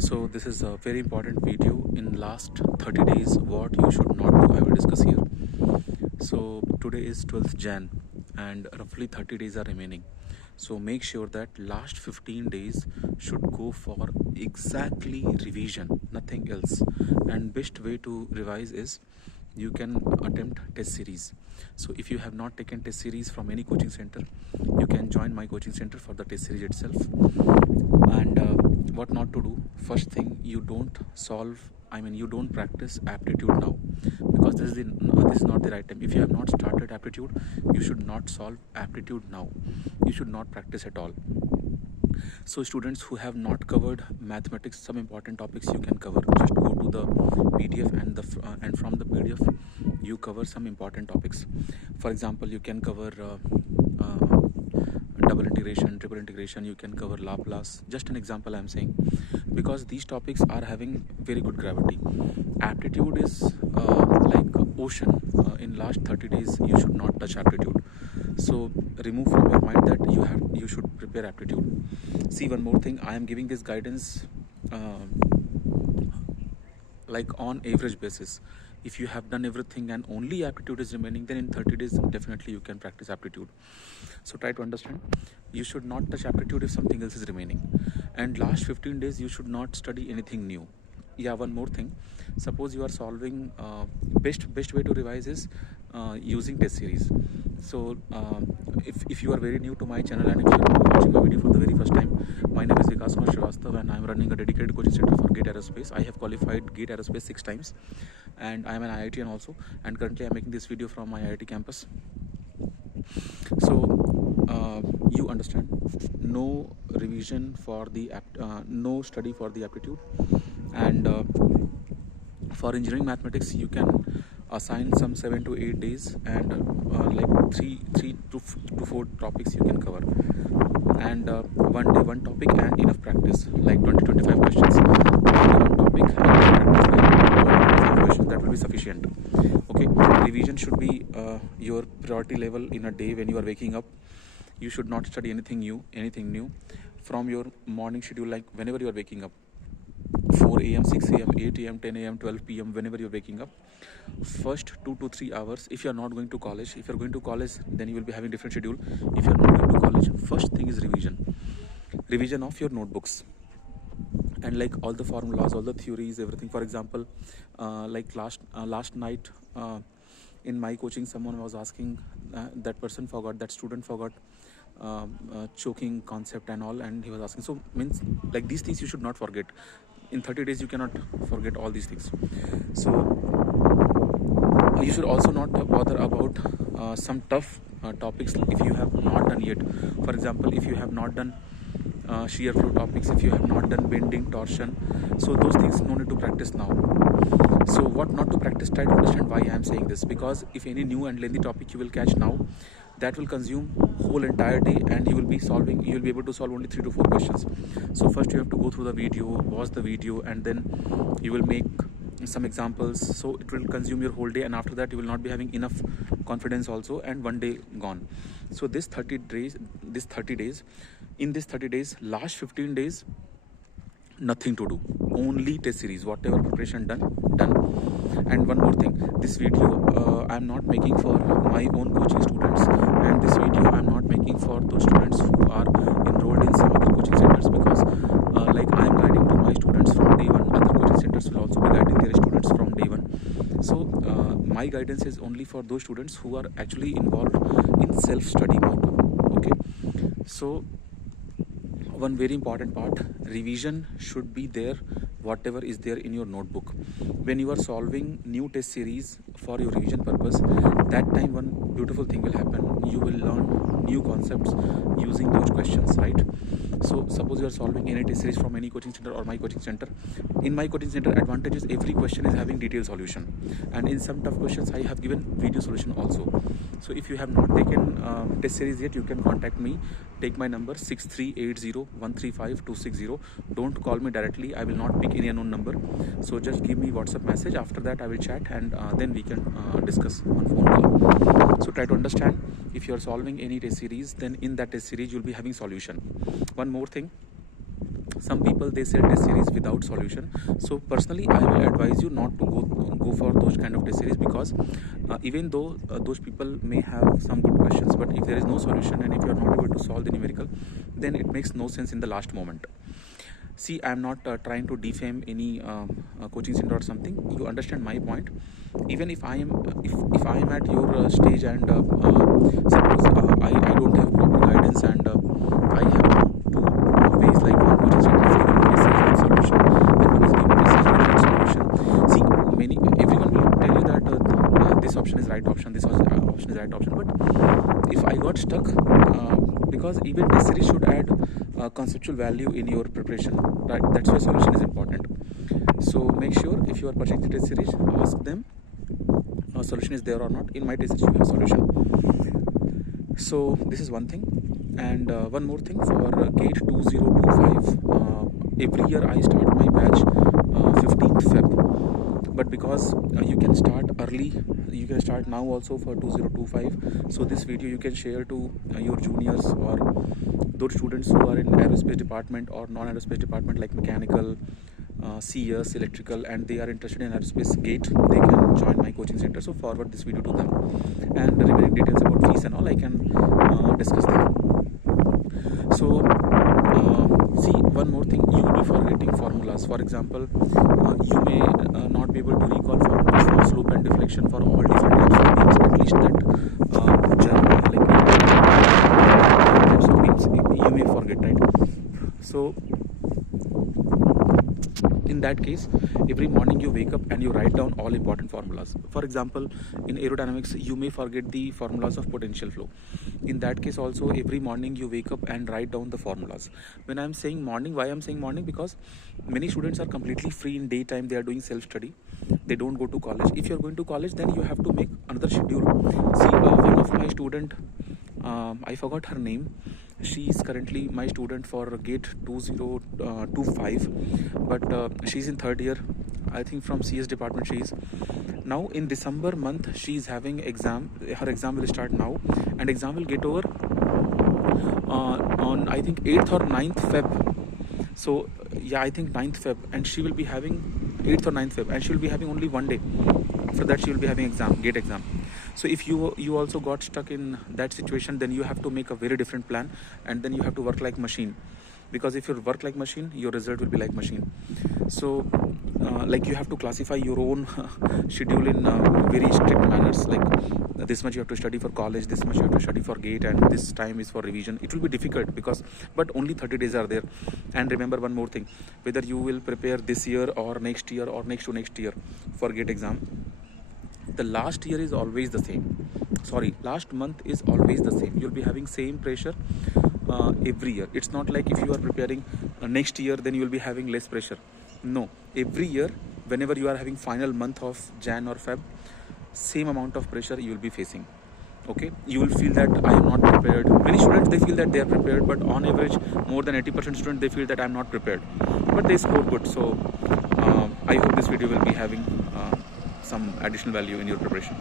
So this is a very important video. In last 30 days what you should not do, I will discuss here. So today is 12th Jan and roughly 30 days are remaining. So make sure that last 15 days should go for exactly revision, nothing else. And best way to revise is you can attempt test series. So if you have not taken test series from any coaching center, you can join my coaching center for the test series itself. And what not to do, first thing, you don't practice aptitude now, because this is not the right time. If you have not started aptitude, you should not solve aptitude now. You should not practice at all. So students who have not covered mathematics, some important topics you can cover. Just go to the PDF and from the PDF you cover some important topics. For example, you can cover double integration, triple integration, you can cover Laplace. Just an example I am saying, because these topics are having very good gravity. Aptitude is like ocean. In last 30 days you should not touch aptitude. So remove from your mind that you should prepare aptitude. See, one more thing, I am giving this guidance like on average basis. If you have done everything and only aptitude is remaining, then in 30 days definitely you can practice aptitude. So try to understand, you should not touch aptitude if something else is remaining. And last 15 days you should not study anything new. Yeah, one more thing, suppose you are solving best way to revise is using test series. So if you are very new to my channel and if you are watching my video for the very first time, my name is Vikas Srivastava and I am running a dedicated coaching center for GATE Aerospace. I have qualified GATE Aerospace 6 times and I am an IITian also, and currently I am making this video from my IIT campus. So you understand, no revision for the no study for the aptitude. And for engineering mathematics you can assign some 7 to 8 days and like 3 to 4 topics you can cover, and one day one topic and enough practice, like 20-25 questions. One day one topic and practice like 25 questions, that will be sufficient. Okay, revision should be your priority level in a day. When you are waking up, you should not study anything new from your morning schedule, like whenever you are waking up, 4 a.m., 6 a.m., 8 a.m., 10 a.m., 12 p.m., whenever you're waking up, first 2 to 3 hours, if you're not going to college, if you're going to college, then you will be having different schedule. If you're not going to college, first thing is revision of your notebooks, and like all the formulas, all the theories, everything. For example, like last night in my coaching, someone was asking, that student forgot choking concept and all, and he was asking, so means like these things you should not forget. In 30 days you cannot forget all these things. So you should also not bother about some tough topics if you have not done yet. For example, if you have not done shear flow topics, if you have not done bending, torsion, so those things no need to practice now. So what not to practice, try to understand why I am saying this, because if any new and lengthy topic you will catch now, that will consume whole entire day and you will be able to solve only 3 to 4 questions. So first you have to go through the video, watch the video, and then you will make some examples. So it will consume your whole day, and after that you will not be having enough confidence also, and one day gone. So in this 30 days, last 15 days, nothing to do, only test series, whatever preparation done. And one more thing, this video I am not making for my own coaching students, and this video I am not making for those students who are enrolled in some other coaching centers, because like I am guiding to my students from day one, other coaching centers will also be guiding their students from day one. So my guidance is only for those students who are actually involved in self-study mode. Okay, so one very important part, revision should be there, whatever is there in your notebook. When you are solving new test series for your revision purpose, that time one beautiful thing will happen, you will learn new concepts using those questions, right? So suppose you are solving any test series from any coaching center or my coaching center. In my coaching center, advantage is every question is having detailed solution, and in some tough questions I have given video solution also. So if you have not taken test series yet, you can contact me. Take my number 6380135260. Don't call me directly, I will not pick any unknown number. So just give me WhatsApp message. After that I will chat, and then we can discuss on phone call. So try to understand, if you are solving any test series, then in that test series you will be having solution. One more thing, Some people, they sell test series without solution. So personally I will advise you not to go for those kind of test series, because even though those people may have some good questions, but if there is no solution and if you are not able to solve the numerical, then it makes no sense in the last moment. See, I am not trying to defame any coaching center or something. You understand my point. Even if I am at your stage and suppose I don't have proper guidance and I have to always like one coaching center is giving a message with solution and one is giving a message without solution. See, everyone will tell you that this option is right option, this option is right option. But if I got stuck, because even this series should add conceptual value in your preparation, right? That's why solution is important. So make sure if you are purchasing the test series, ask them solution is there or not. In my test series you have solution. So this is one thing. And one more thing, for GATE 2025, every year I start my batch 15th Feb. But because you can start early, you can start now also for 2025. So this video you can share to your juniors or those students who are in aerospace department or non-aerospace department like mechanical, CS, electrical, and they are interested in aerospace GATE. They can join my coaching center. So forward this video to them, and the remaining details about fees and all I can discuss them. So see, one more thing, you will be forgetting formulas. For example, you may not be able to recall formulas for slope and deflection for all different types of beams. At least that types of beams you may forget, right? So in that case, every morning you wake up and you write down all important formulas. For example, in aerodynamics you may forget the formulas of potential flow. In that case also, every morning you wake up and write down the formulas. When I am saying morning, why I am saying morning? Because many students are completely free in daytime. They are doing self-study. They don't go to college. If you are going to college, then you have to make another schedule. See, one of my student, I forgot her name. She is currently my student for GATE 2025, but she's in third year. I think from CS department she is. Now in December month she is having exam. Her exam will start now, and exam will get over on I think 8th or 9th Feb. So yeah, I think 9th Feb, and she will be having 8th or 9th Feb, and she will be having only one day. After that she will be having exam, GATE exam. So if you also got stuck in that situation, then you have to make a very different plan, and then you have to work like machine. Because if you work like machine, your result will be like machine. So like you have to classify your own schedule in very strict manners, like this much you have to study for college, this much you have to study for GATE, and this time is for revision. It will be difficult, because but only 30 days are there. And remember one more thing, whether you will prepare this year or next year or next to next year for GATE exam, the last year is always the same. Last month is always the same. You'll be having same pressure every year. It's not like if you are preparing next year, then you will be having less pressure. No, every year, whenever you are having final month of Jan or Feb, same amount of pressure you will be facing. Okay, you will feel that I am not prepared. Many students, they feel that they are prepared, but on average more than 80% students, they feel that I am not prepared, but they score good. So I hope this video will be having some additional value in your preparation.